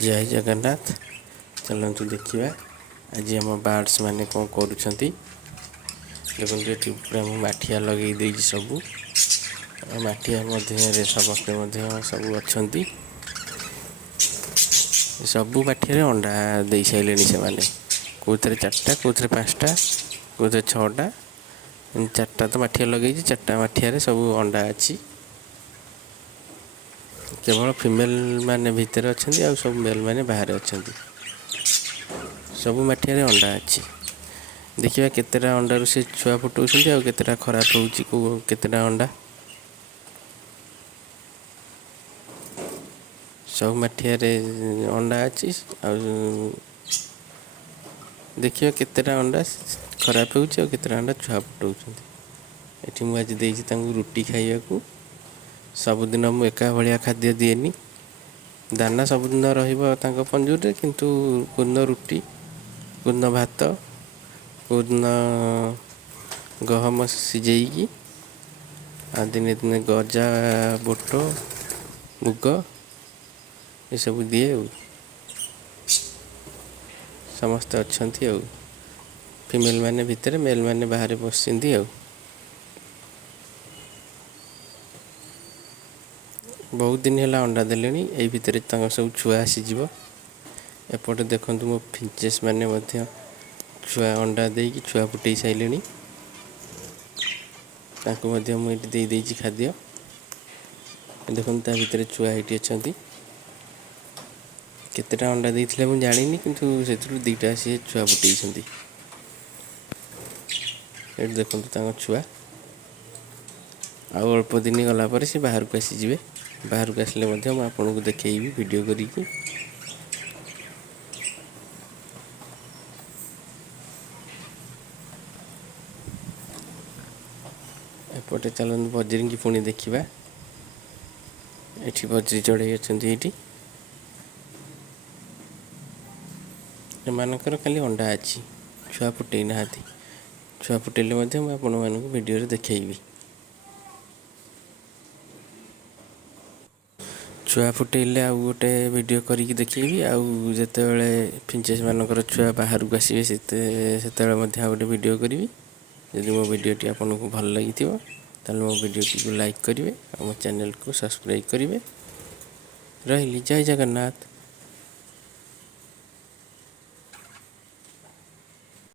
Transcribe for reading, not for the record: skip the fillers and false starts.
जय जगन्नाथ। चलतु देखा आज आम बार्ड्स मैंने कौन करुँच देखते पूरा माठिया लगे सब माठिया मध्य समस्ते सब अच्छा सबू माठिया अंडा दे सारे से मैंने कौन चार्टा कौन पाँचटा कौन छटा चार्टा तो माठिया लगे चार्टा माठिया सब अंडा अच्छी केवल फीमेल माने भितर अच्छा आ सब मेल माने बाहर अच्छा सब माठिया अंडा अच्छी देखिए केतेटा अंडारू से छुआ फुटाऊँ आ केतेटा खराब हो केतेटा अंडा सब माठिया अंडा अच्छी आ देखिए केतेटा अंडा खराब होता अंडा छुआ फुटाऊँ ये मुझे देती रुटी खाइबा को सबुदिन मु एका भाया खाद्य दिएनी दाना सबुदिन रंजूर रे किंतु कोन रुटी कोन भात कोन गहम सिझेकी आ दिने दिने गजा बोट मुग ये सब दिए समस्ते अच्छा फीमेल माने भितर मेल माने बाहर बसती बहुत दिन है अंडा देले ये भितर सब छुआ आसीज एपटे देखु मो फिंचेस मैंने छुआ अंडा दे कि छुआ फुटे सारे मुझे दे खाद्य देखो ता भर छुआ ये अच्छा केतेटा अंडा देते मुझे जानी किंतु से दीटा सी छुआ फुटे ये देखो छुआ आउ अल्प दिन गलापर से बाहर को आसीजे बाहर को आसिले आपको देखी वीडियो करी एपटे चलते बजरी की पुणी देखा ये बजरी चढ़ई अच्छा ये एमानकर खाली अंडा अच्छी छुआ फुटे ना छुआ फुटेले आपण मानक वीडियो देखी छुआ फुटेले आउ गोटे वीडियो करिकी देखी आउ जिते फिंचेस मानकर छुआ बाहर को आसवे से गोटे वीडियो करी जदि मो वीडियोटी आपको भल लगी ताल मो वीडियोटी को लाइक करेंगे और मो चैनल को सब्सक्राइब करेंगे रही जय जगन्नाथ।